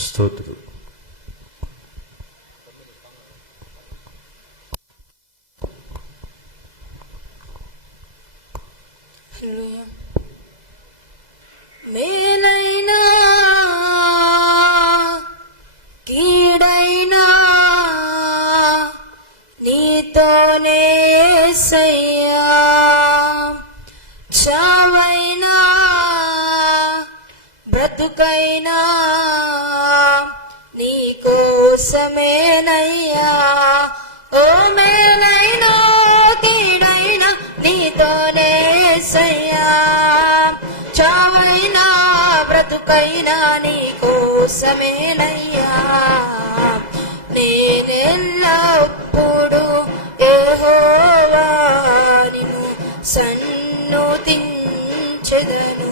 స్తోత్రం. మేలైనా కీడైనా నీతోనే యేసయ్యా చావైనా బ్రతుకైనా కోసమేనయ్యా. ఓ మేలైనా కీడైనా నీతోనే సయ్యా. చావైనా బ్రతుకైనా నీ కోసమేనయ్యా నేనెల్లప్పుడు యెహోవా సన్ను సన్నుతించెదను.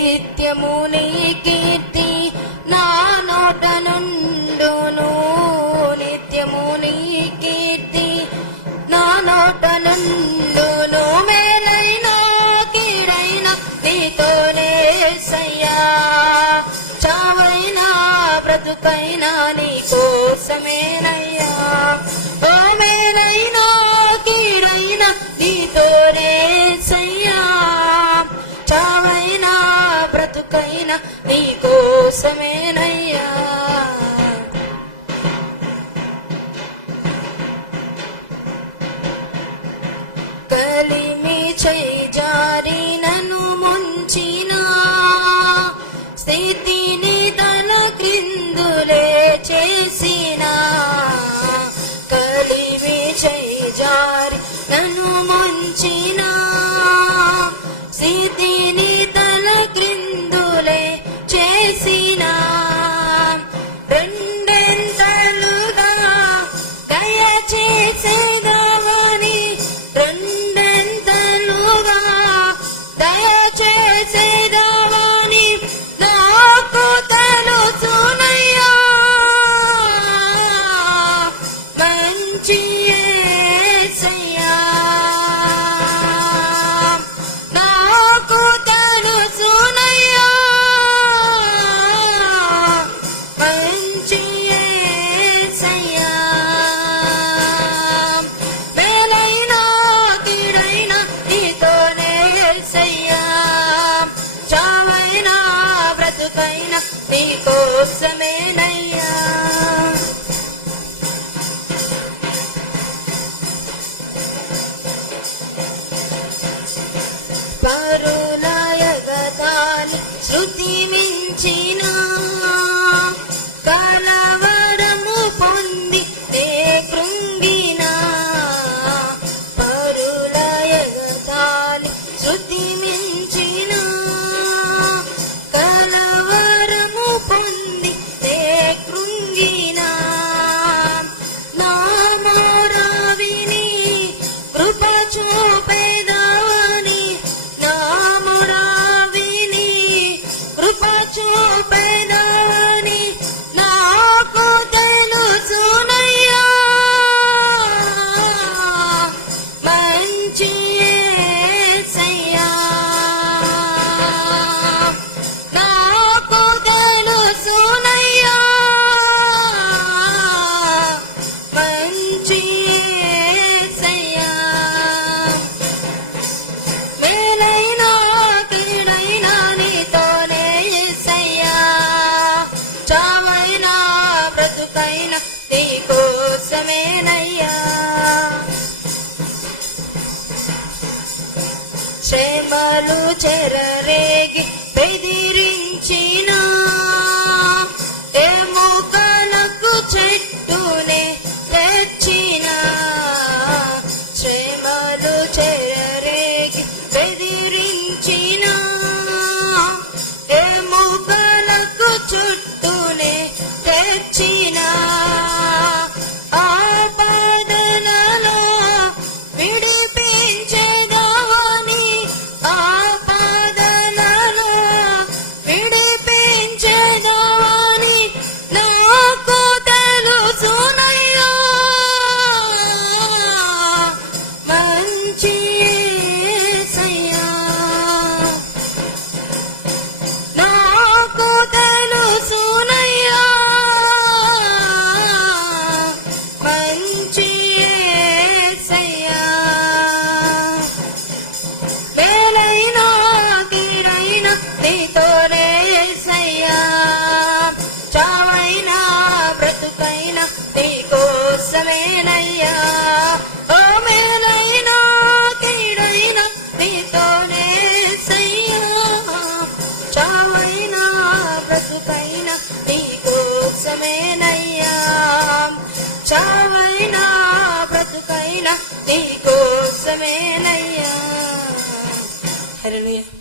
నిత్యము నీ కీర్తి నా నోట నుండును నిత్యము నీ కీర్తి నా నోట నుండును మేలైన కీడైన నీతోనే సయ్యా. చావైనా బ్రతుకైనా నీ కోసమేనయ్యా ఓ మేలైనా కోసమేనయ్యా. కలిమి చేయి జారి బ్రతుకైనా నీ కోసమేనయ్యా పరులయగతాలి శృతి మించిన కలవరము పొంది నే కృంగిన. పరులయగతాలి శృతి కోసమేనయ్యా. క్షేమలు చెరరేగి Hallelujah